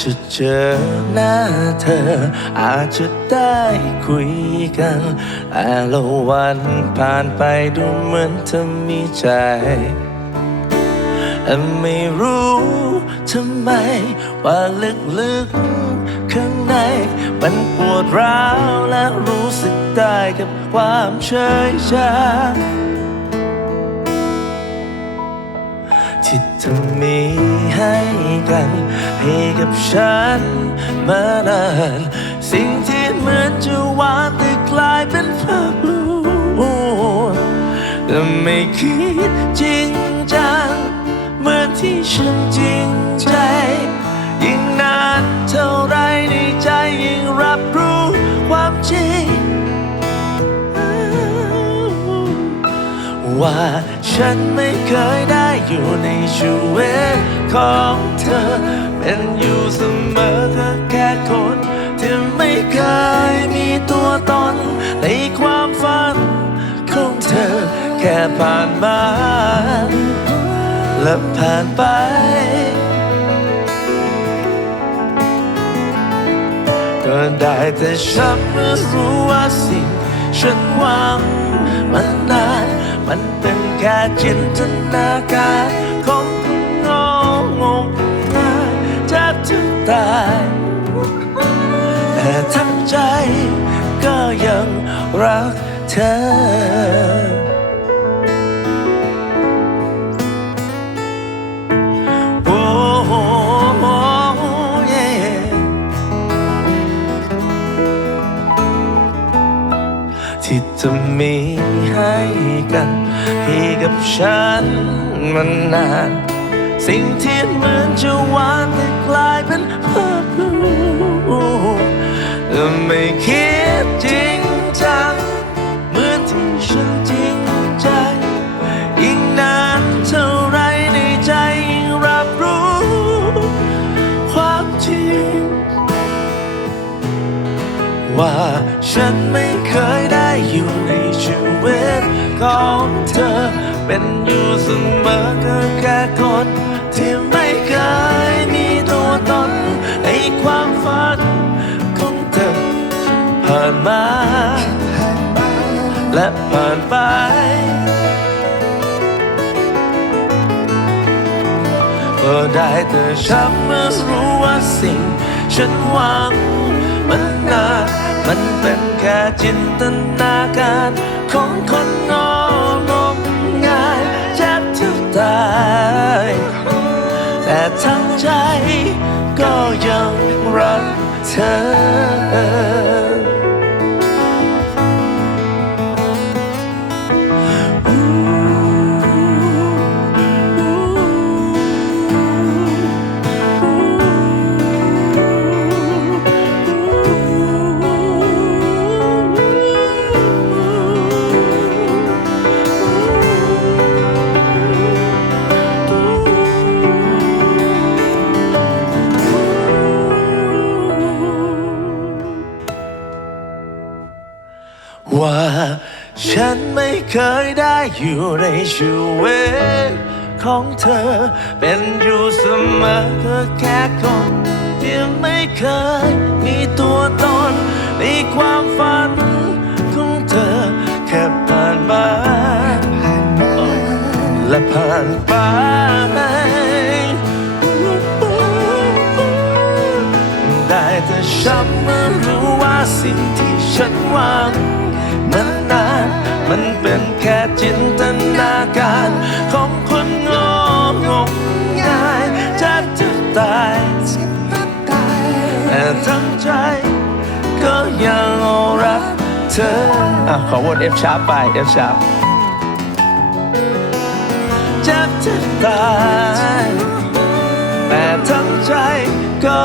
จะเจอหน้าเธอ อาจจะได้คุยกันแต่ละวันผ่านไปดูเหมือนเธอมีใจแต่ไม่รู้ทำไมว่าลึกๆข้างใน มันปวดร้าวและรู้สึกได้กับความเฉยชา ที่เธอมีให้กัน ให้กับฉันมานาน สิ่งที่เหมือนจะหวานแต่กลายเป็นภาพลวงแต่ไม่คิดจริงจังเหมือนที่ฉันจริงใจ ยิ่งนานเท่าไรในใจยิ่งรับรู้ความจริงว่า ฉันไม่เคยได้อยู่ในชีวิตของเธอ เป็นอยู่เสมอก็แค่คนที่ไม่เคยมีตัวตนในความฝันของเธอ แค่ผ่านมาและผ่านไปก็ได้แต่ฉันไม่รู้ว่าสิ่งฉันหวังมันนาน มันเป็นแค่จินตนาการของคนงงงงายจะถึงตายแต่ทั้งใจก็ยังรักเธอ ที่จะมีให้กันให้กับฉันมันนาน สิ่งที่เหมือนจะหวานแต่กลายเป็นภาพลวงแต่ไม่คิดจริงจังเหมือนที่ฉันจริงใจยิ่งนานเท่าไรในใจยิ่งรับรู้ ความจริงว่า ฉันไม่เคยได้อยู่ในชีวิตของเธอ เป็นอยู่เสมอก็แค่คนที่ไม่เคยมีตัวตนในความฝันของเธอ ผ่านมา และผ่านไป ก็ได้แต่ฉันเมื่อรู้ว่าสิ่งฉันหวัง มันเป็นแค่จินตนาการของคนงองมงายจะทุกตายแต่ทั้งใจก็ยังรักเธอ ฉันไม่เคยได้อยู่ในชีวิตของเธอ เป็นอยู่เสมอก็แค่คนที่ไม่เคยมีตัวตนในความฝันของเธอ แค่ผ่านมาและผ่านไปได้แต่ฉันเมื่อรู้ว่าสิ่งที่ฉันหวัง นั้นนานมันเป็นแค่จินตนาการ ของคนงงงง่ายจะถึงตายแต่ทั้งใจก็ยังรักเธออะขอวนเอฟชาร์ปไปเอฟชาร์ปจะถึงตายแต่ทั้งใจก็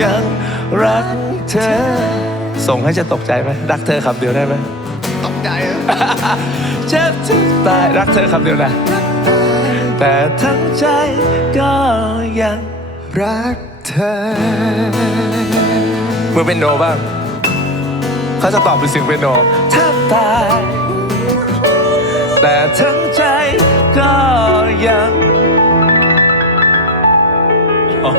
ยังรักเธอ ส่งให้จะตกใจไหมรักเธอคำเดียวได้ไหมตกใจอะเจ็บถึงตายรักเธอคำเดียวนะแต่ทั้งใจก็ยังรักเธอมือเป็นโนบ้าง เขาจะตอบเป็นเสียงเป็นโนแทบตายแต่ทั้งใจก็ยังอ๋อ